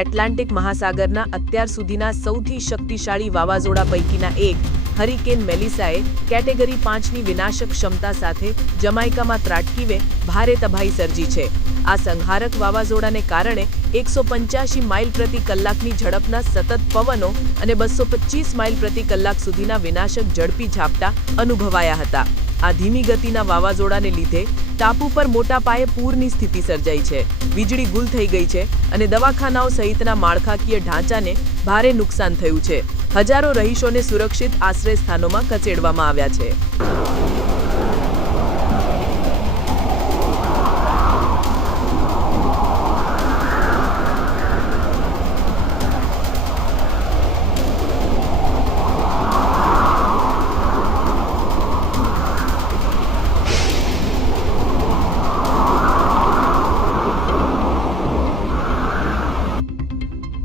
Atlantic મહાસાગરના અત્યાર સુધીના સૌથી શક્તિશાળી વાવાઝોડા પૈકીના એક હરિકેન મેલિસાએ કેટેગરી 5ની વિનાશક ક્ષમતા સાથે જમાઇકામાં ત્રાટકીવે ભારે તબાહી સર્જી છે। આ સંહારક વાવાઝોડાને કારણે 185 માઇલ પ્રતિ કલાકની ઝડપના સતત પવનો અને 225 માઇલ પ્રતિ કલાક સુધીના વિનાશક ઝડપી ઝાપટા અનુભવાયા હતા। આ ધીમી ગતિના વાવાઝોડાને લીધે ટાપુ પર મોટા પાયે પૂરની સ્થિતિ સર્જાઈ છે, વીજળી ગુલ થઈ ગઈ છે અને દવાખાનાઓ સહિતના માળખાકીય ઢાંચાને ભારે નુકસાન થયું છે। હજારો રહીશોને સુરક્ષિત આશ્રય સ્થાનોમાં ખસેડવામાં આવ્યા છે।